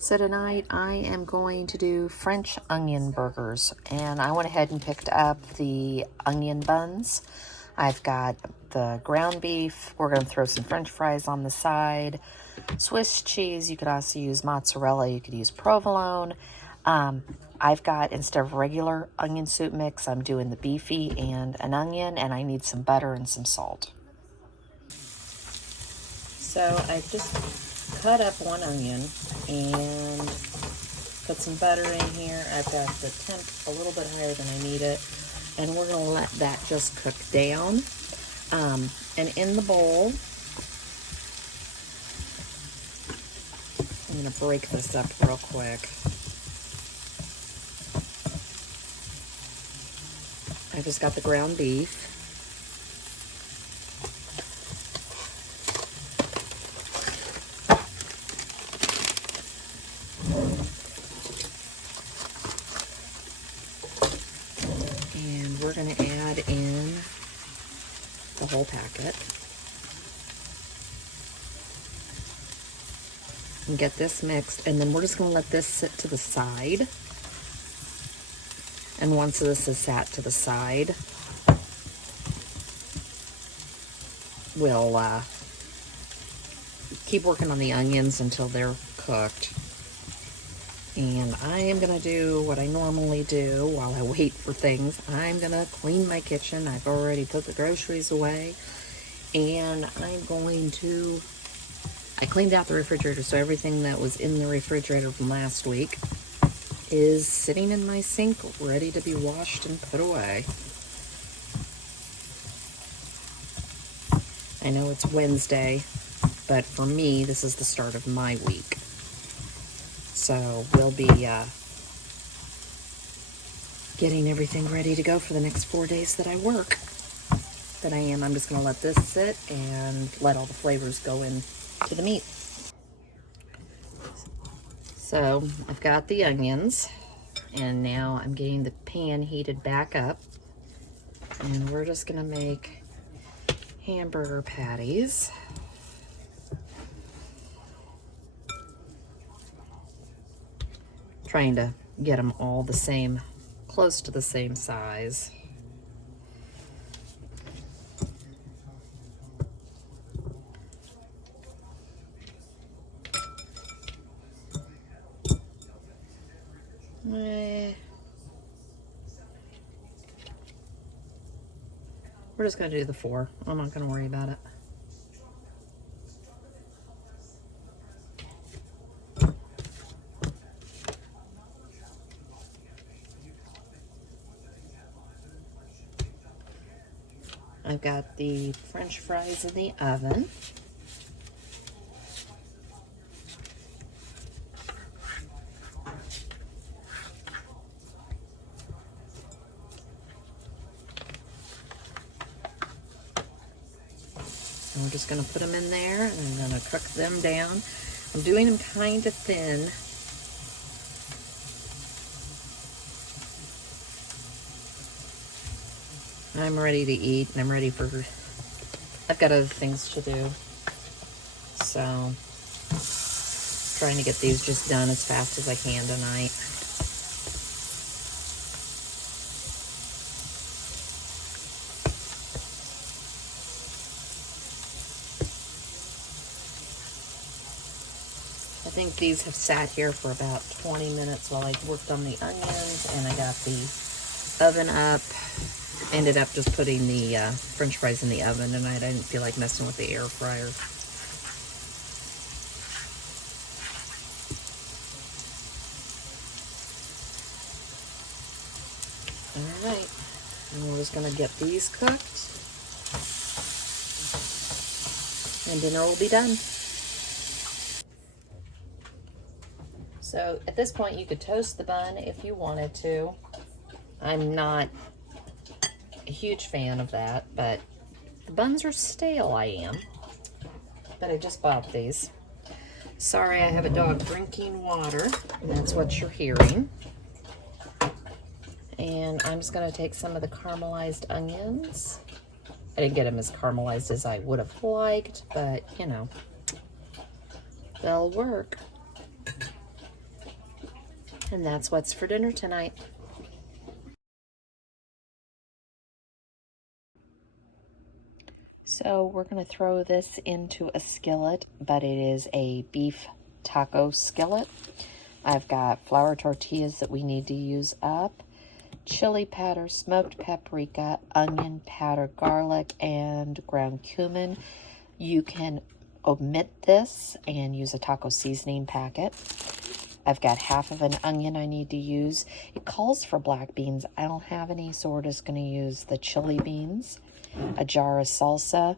So tonight I am going to do French onion burgers, and I went ahead and picked up the onion buns. I've got the ground beef. We're going to throw some French fries on the side. Swiss cheese. You could also use mozzarella. You could use provolone. I've got, instead of regular onion soup mix, I'm doing the beefy and an onion, and I need some butter and some salt. So I just cut up one onion and put some butter in here. I've got the temp a little bit higher than I need it, and we're going to let that just cook down. And in the bowl, I'm going to break this up real quick. I just got the ground beef. And we're going to add in the whole packet. And get this mixed, and then we're just going to let this sit to the side. And once this is sat to the side, we'll keep working on the onions until they're cooked. And I am going to do what I normally do while I wait for things. I'm going to clean my kitchen. I've already put the groceries away. And I'm going to... I cleaned out the refrigerator, so everything that was in the refrigerator from last week is sitting in my sink, ready to be washed and put away. I know it's Wednesday, but for me, this is the start of my week. So we'll be getting everything ready to go for the next 4 days that I work. I'm just going to let this sit and let all the flavors go in to the meat. So I've got the onions, and now I'm getting the pan heated back up, and we're just going to make hamburger patties. Trying to get them all the same, close to the same size. We're just going to do the 4. I'm not going to worry about it. I've got the French fries in the oven. And we're just going to put them in there, and I'm going to cook them down. I'm doing them kind of thin. I'm ready to eat, and I'm ready for... I've got other things to do. So, trying to get these just done as fast as I can tonight. I think these have sat here for about 20 minutes while I worked on the onions, and I got the oven up. Ended up just putting the French fries in the oven, and I didn't feel like messing with the air fryer. Alright, and we're just going to get these cooked, and dinner will be done. So at this point, you could toast the bun if you wanted to. I'm not a huge fan of that, but the buns are stale, I am. But I just bought these. Sorry, I have a dog drinking water, and that's what you're hearing. And I'm just going to take some of the caramelized onions. I didn't get them as caramelized as I would have liked, but, you know, they'll work. And that's what's for dinner tonight. So we're going to throw this into a skillet, but it is a beef taco skillet. I've got flour tortillas that we need to use up, chili powder, smoked paprika, onion powder, garlic, and ground cumin. You can omit this and use a taco seasoning packet. I've got half of an onion I need to use. It calls for black beans. I don't have any, so we're just going to use the chili beans. A jar of salsa.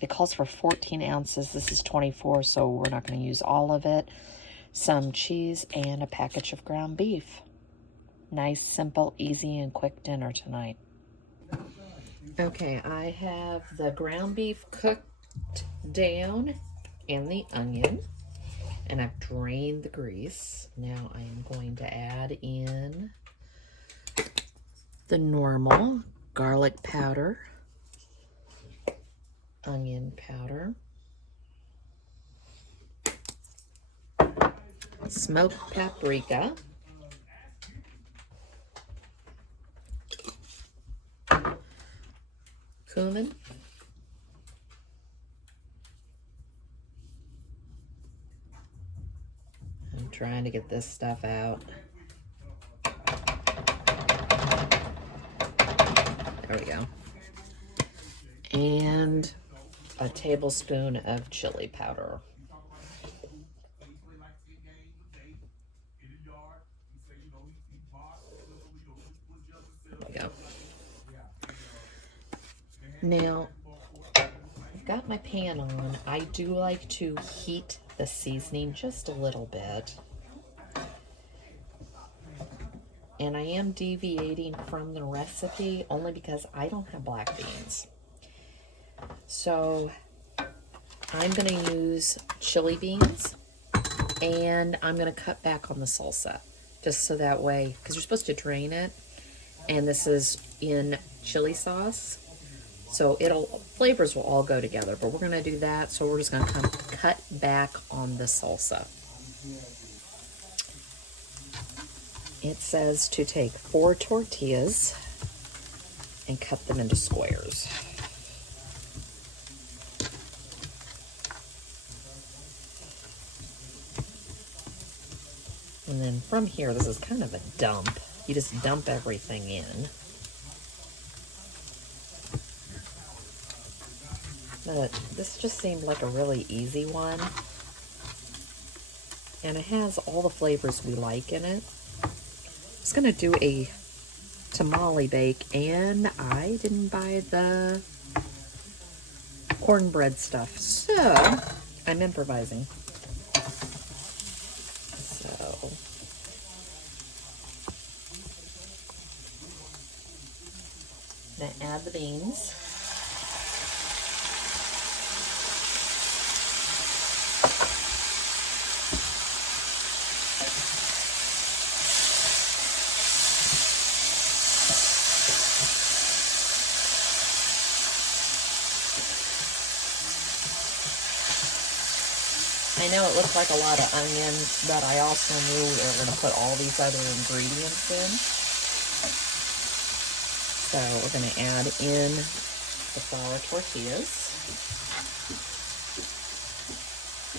It calls for 14 ounces. This is 24, so we're not going to use all of it. Some cheese and a package of ground beef. Nice, simple, easy, and quick dinner tonight. Okay, I have the ground beef cooked down and the onion, and I've drained the grease. Now I am going to add in the normal garlic powder, onion powder, smoked paprika, cumin, I'm trying to get this stuff out. There we go. And a tablespoon of chili powder. There we go. Now, I've got my pan on. I do like to heat the seasoning just a little bit. And I am deviating from the recipe only because I don't have black beans. So I'm going to use chili beans, and I'm going to cut back on the salsa just so that way, because you're supposed to drain it, and this is in chili sauce, so flavors will all go together, but we're going to do that, so we're just going to cut back on the salsa. It says to take 4 tortillas and cut them into squares. And then from here, this is kind of a dump. You just dump everything in. But this just seemed like a really easy one. And it has all the flavors we like in it. I was going to do a tamale bake, and I didn't buy the cornbread stuff, so I'm improvising. So I'm going to add the beans. I know it looked like a lot of onions, but I also knew we were going to put all these other ingredients in. So we're going to add in the flour tortillas.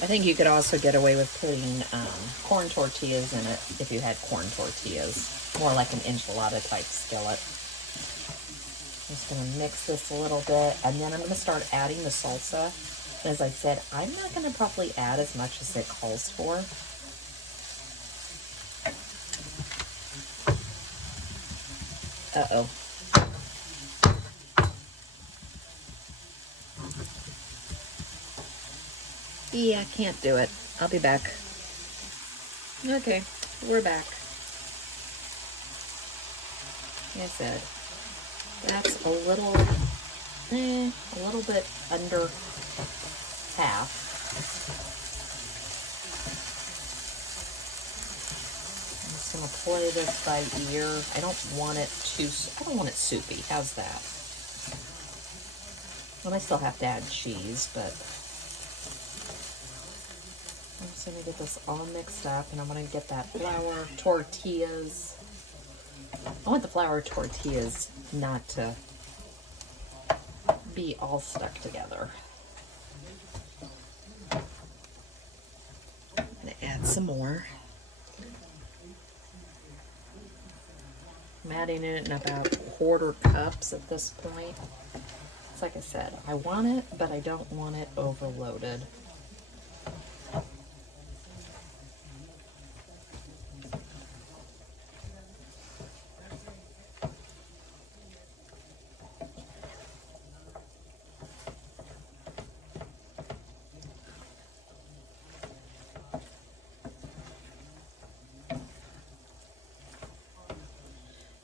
I think you could also get away with putting corn tortillas in it if you had corn tortillas. More like an enchilada type skillet. I'm just going to mix this a little bit, and then I'm going to start adding the salsa. As I said, I'm not going to probably add as much as it calls for. Uh-oh. Yeah, I can't do it. I'll be back. Okay, we're back. Like I said, that's a little bit under half. I'm just gonna play this by ear. I don't want it soupy. How's that? Well, I still have to add cheese, but I'm just going to get this all mixed up, and I'm going to get that flour tortillas. I want the flour tortillas not to be all stuck together. I'm going to add some more. I'm adding it in about 1/4 cups at this point. It's like I said, I want it, but I don't want it overloaded.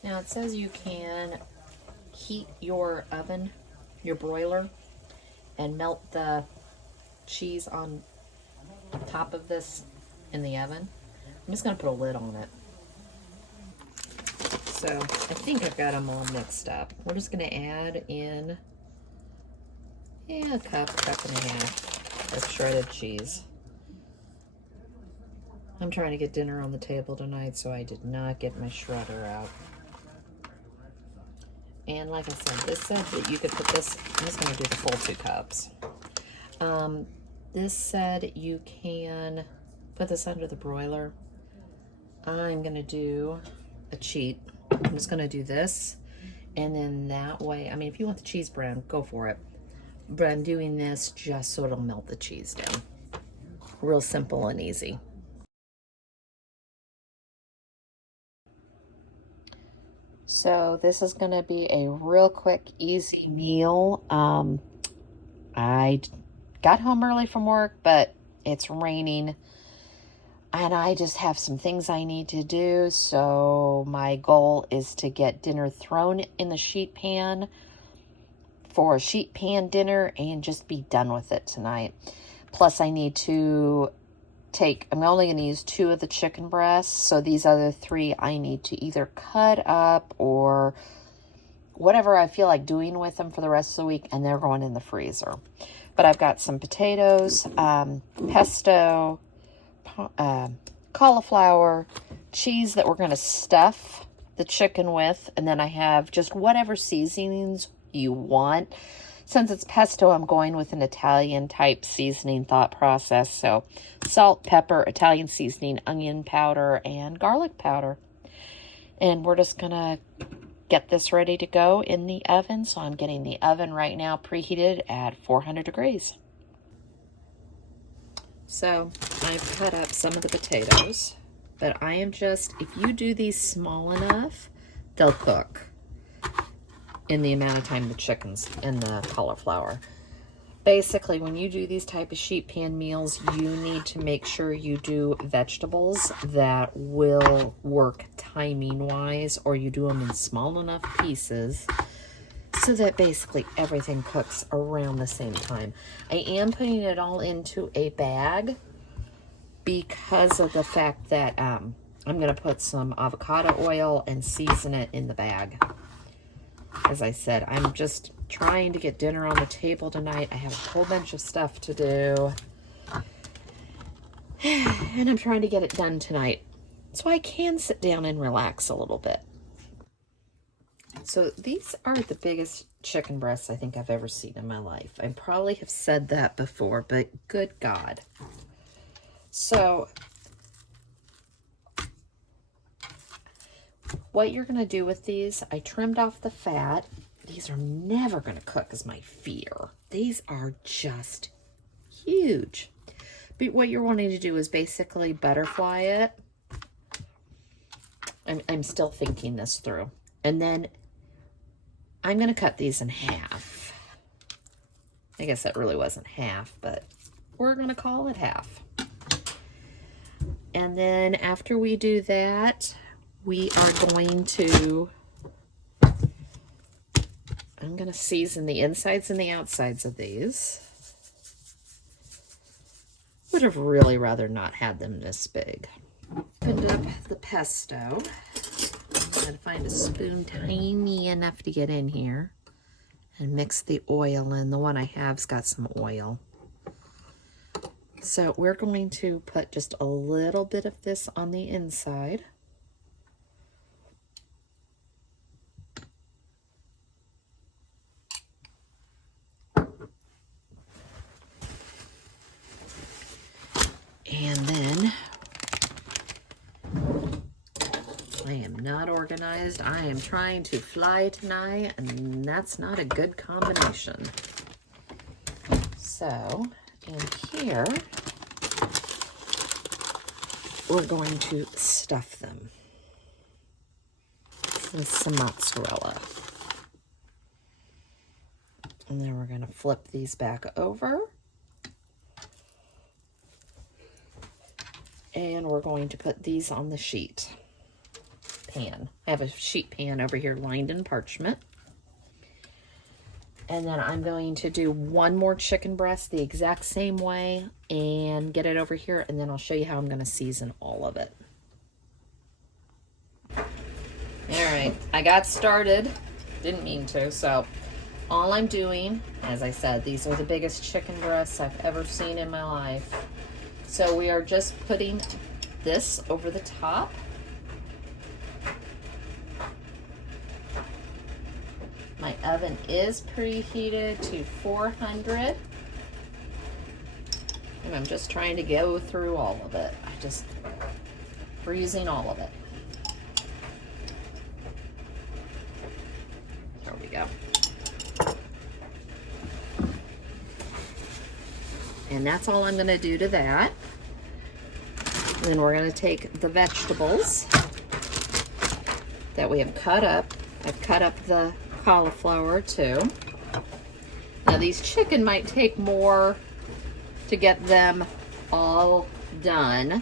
Now it says you can heat your oven, your broiler, and melt the cheese on top of this in the oven. I'm just going to put a lid on it. So I think I've got them all mixed up. We're just going to add in a cup and a half of shredded cheese. I'm trying to get dinner on the table tonight, so I did not get my shredder out. And like I said, this said that you could put this, I'm just going to do the full 2 cups. This said you can put this under the broiler. I'm going to do a cheat. I'm just going to do this. And then that way, I mean, if you want the cheese brown, go for it. But I'm doing this just so it'll melt the cheese down. Real simple and easy. So this is going to be a real quick, easy meal. I got home early from work, but it's raining. And I just have some things I need to do. So my goal is to get dinner thrown in the sheet pan for a sheet pan dinner and just be done with it tonight. Plus I need to I'm only going to use 2 of the chicken breasts. So these other 3 I need to either cut up or whatever I feel like doing with them for the rest of the week. And they're going in the freezer. But I've got some potatoes, pesto, cauliflower, cheese that we're going to stuff the chicken with, and then I have just whatever seasonings you want. Since it's pesto, I'm going with an Italian type seasoning thought process. So salt, pepper, Italian seasoning, onion powder, and garlic powder. And we're just going to get this ready to go in the oven. So I'm getting the oven right now preheated at 400 degrees. So I've cut up some of the potatoes, but I am just, if you do these small enough, they'll cook in the amount of time the chickens and the cauliflower. Basically, when you do these type of sheet pan meals, you need to make sure you do vegetables that will work timing wise, or you do them in small enough pieces so that basically everything cooks around the same time. I am putting it all into a bag because of the fact that I'm going to put some avocado oil and season it in the bag. As I said, I'm just trying to get dinner on the table tonight. I have a whole bunch of stuff to do. And I'm trying to get it done tonight so I can sit down and relax a little bit. So these are the biggest chicken breasts I think I've ever seen in my life. I probably have said that before, but good God. So what you're going to do with these, I trimmed off the fat. These are never going to cook is my fear. These are just huge. But what you're wanting to do is basically butterfly it. I'm still thinking this through. And then I'm going to cut these in half. I guess that really wasn't half, but we're going to call it half. And then after we do that, we are going to, I'm going to season the insides and the outsides of these. Would have really rather not had them this big. Opened up the pesto. Gotta find a spoon tiny enough to get in here and mix the oil in. The one I have's got some oil. So we're going to put just a little bit of this on the inside. And then, I am not organized. I am trying to fly tonight, and that's not a good combination. So, in here, we're going to stuff them. This is some mozzarella. And then we're going to flip these back over. And we're going to put these on the sheet pan. I have a sheet pan over here lined in parchment. And then I'm going to do one more chicken breast the exact same way and get it over here, and then I'll show you how I'm going to season all of it. All right, I got started. Didn't mean to, so all I'm doing, as I said, these are the biggest chicken breasts I've ever seen in my life. So we are just putting this over the top. My oven is preheated to 400. And I'm just trying to go through all of it. I just freezing all of it. There we go. And that's all I'm going to do to that. And then we're going to take the vegetables that we have cut up. I've cut up the cauliflower too. Now these chicken might take more to get them all done.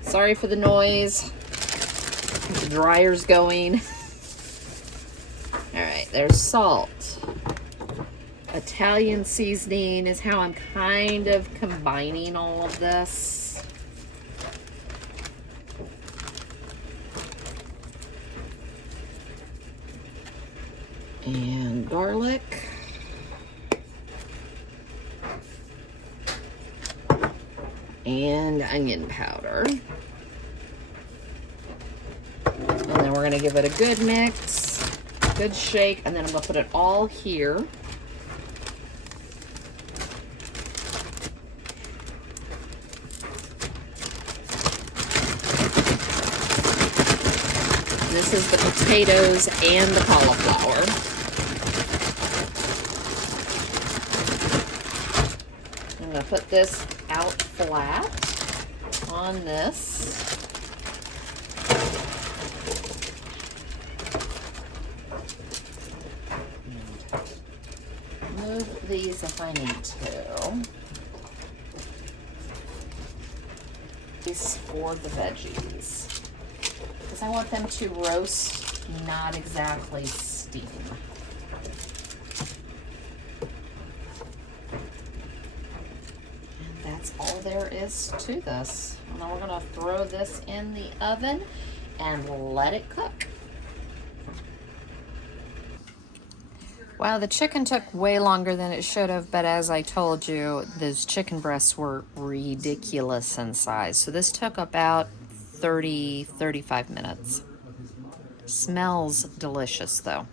Sorry for the noise. The dryer's going. All right, there's salt. Italian seasoning is how I'm kind of combining all of this. And garlic. And onion powder. And then we're going to give it a good mix, good shake, and then I'm going to put it all here. This is the potatoes and the cauliflower. I'm going to put this out flat on this. Move these if I need to. These for the veggies. Because I want them to roast, not exactly steam. And that's all there is to this. Now we're going to throw this in the oven and let it cook. Wow, the chicken took way longer than it should have, but as I told you, those chicken breasts were ridiculous in size. So this took about 30, 35 minutes. Smells delicious though.